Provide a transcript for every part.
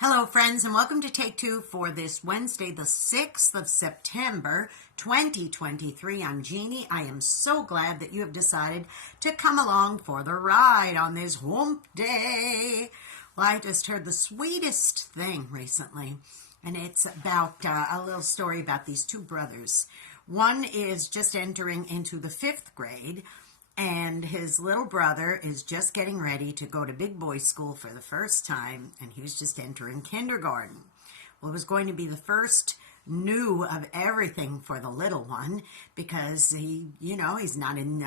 Hello, friends, and welcome to Take Two for this Wednesday, the 6th of September, 2023. I'm Jeannie. I am so glad that you have decided to come along for the ride on this hump day. Well, I just heard the sweetest thing recently, and it's about a little story about these two brothers. One is just entering into the 5th grade, and his little brother is just getting ready to go to big boy school for the first time, and he was just entering kindergarten. Well, it was going to be the first new of everything for the little one because he's not in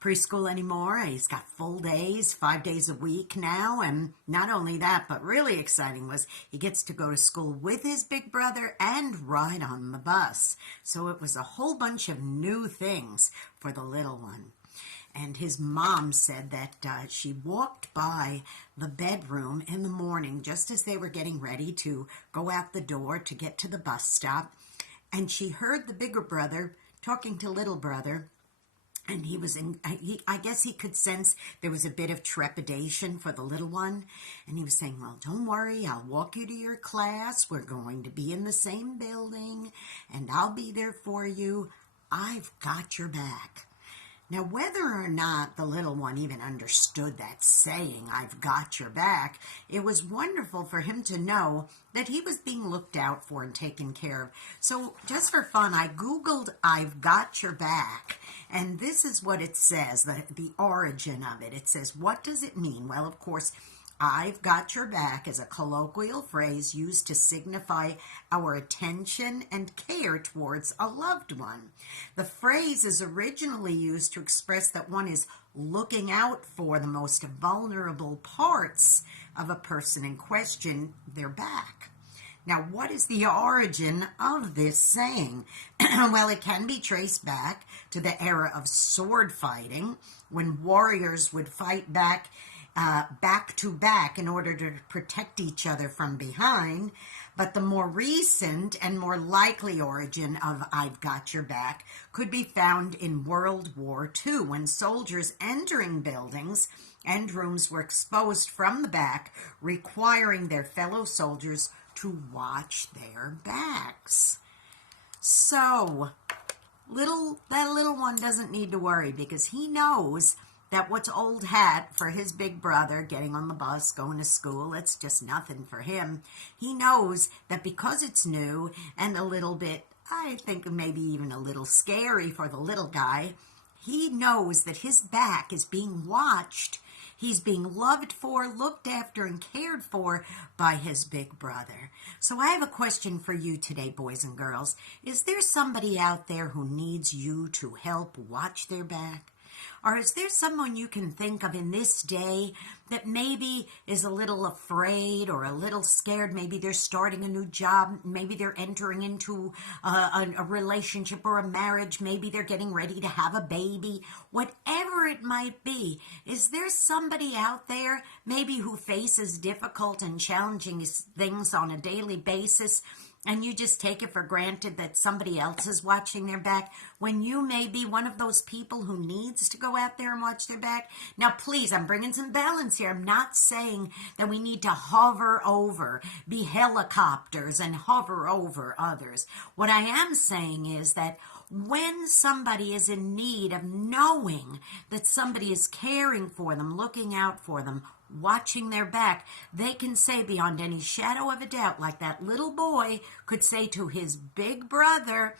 preschool anymore. He's got full days, 5 days a week now, and not only that, but really exciting was he gets to go to school with his big brother and ride on the bus. So it was a whole bunch of new things for the little one. And his mom said that she walked by the bedroom in the morning just as they were getting ready to go out the door to get to the bus stop, and she heard the bigger brother talking to little brother. And I guess he could sense there was a bit of trepidation for the little one. And he was saying, well, don't worry, I'll walk you to your class. We're going to be in the same building, and I'll be there for you. I've got your back. Now, whether or not the little one even understood that saying, I've got your back, it was wonderful for him to know that he was being looked out for and taken care of. So just for fun, I Googled, I've got your back, and this is what it says, the origin of it. It says, what does it mean? Well, of course, I've got your back is a colloquial phrase used to signify our attention and care towards a loved one. The phrase is originally used to express that one is looking out for the most vulnerable parts of a person in question, their back. Now, what is the origin of this saying? Well, it can be traced back to the era of sword fighting, when warriors would fight back to back in order to protect each other from behind. But the more recent and more likely origin of I've got your back could be found in World War II, when soldiers entering buildings and rooms were exposed from the back, requiring their fellow soldiers to watch their backs. So that little one doesn't need to worry, because he knows that what's old hat for his big brother getting on the bus, going to school, it's just nothing for him. He knows that because it's new and a little bit, I think maybe even a little scary for the little guy, he knows that his back is being watched. He's being loved for, looked after, and cared for by his big brother. So I have a question for you today, boys and girls. Is there somebody out there who needs you to help watch their back? Or is there someone you can think of in this day that maybe is a little afraid or a little scared? Maybe they're starting a new job. Maybe they're entering into a relationship or a marriage. Maybe they're getting ready to have a baby. Whatever it might be, is there somebody out there maybe who faces difficult and challenging things on a daily basis, and you just take it for granted that somebody else is watching their back when you may be one of those people who needs to go out there and watch their back? Now, please, I'm bringing some balance here. I'm not saying that we need to hover over, be helicopters and hover over others. What I am saying is that when somebody is in need of knowing that somebody is caring for them, looking out for them, watching their back, they can say beyond any shadow of a doubt, like that little boy could say to his big brother,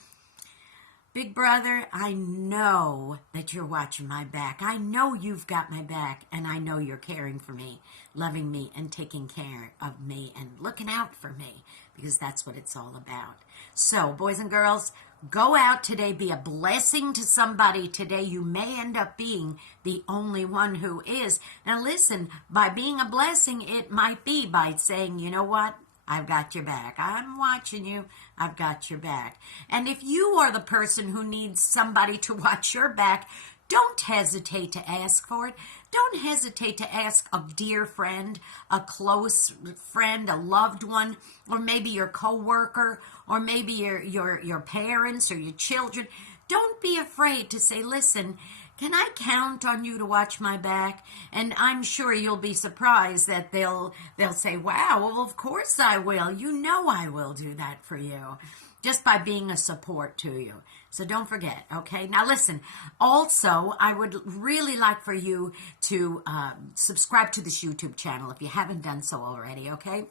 I know that you're watching my back. I know you've got my back, and I know you're caring for me, loving me, and taking care of me, and looking out for me, because that's what it's all about. So, boys and girls, go out today, be a blessing to somebody today. You may end up being the only one who is. Now listen, by being a blessing, it might be by saying, you know what? I've got your back. I'm watching you. I've got your back. And if you are the person who needs somebody to watch your back, don't hesitate to ask for it. Don't hesitate to ask a dear friend, a close friend, a loved one, or maybe your coworker, or maybe your parents or your children. Don't be afraid to say, listen, Can I count on you to watch my back? And I'm sure you'll be surprised that they'll say, wow, well, of course I will. You know I will do that for you, just by being a support to you. So don't forget, okay? Now listen, also, I would really like for you to subscribe to this YouTube channel if you haven't done so already, okay?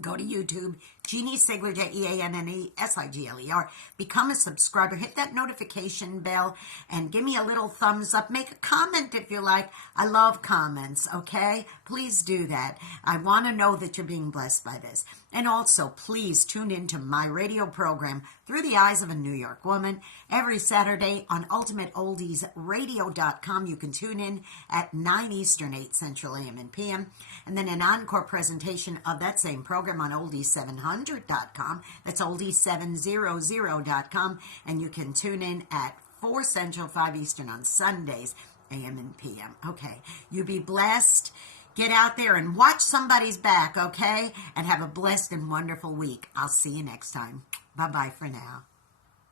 Go to YouTube, Jeanne Sigler, Jeanne Sigler. Become a subscriber. Hit that notification bell and give me a little thumbs up. Make a comment if you like. I love comments, okay? Please do that. I want to know that you're being blessed by this. And also, please tune into my radio program, Through the Eyes of a New York Woman, every Saturday on UltimateOldiesRadio.com. You can tune in at 9 Eastern, 8 Central AM and PM. And then an encore presentation of that same program on Oldies700.com. That's Oldies700.com. And you can tune in at 4 Central, 5 Eastern on Sundays, AM and PM. Okay, you be blessed. Get out there and watch somebody's back, okay? And have a blessed and wonderful week. I'll see you next time. Bye-bye for now.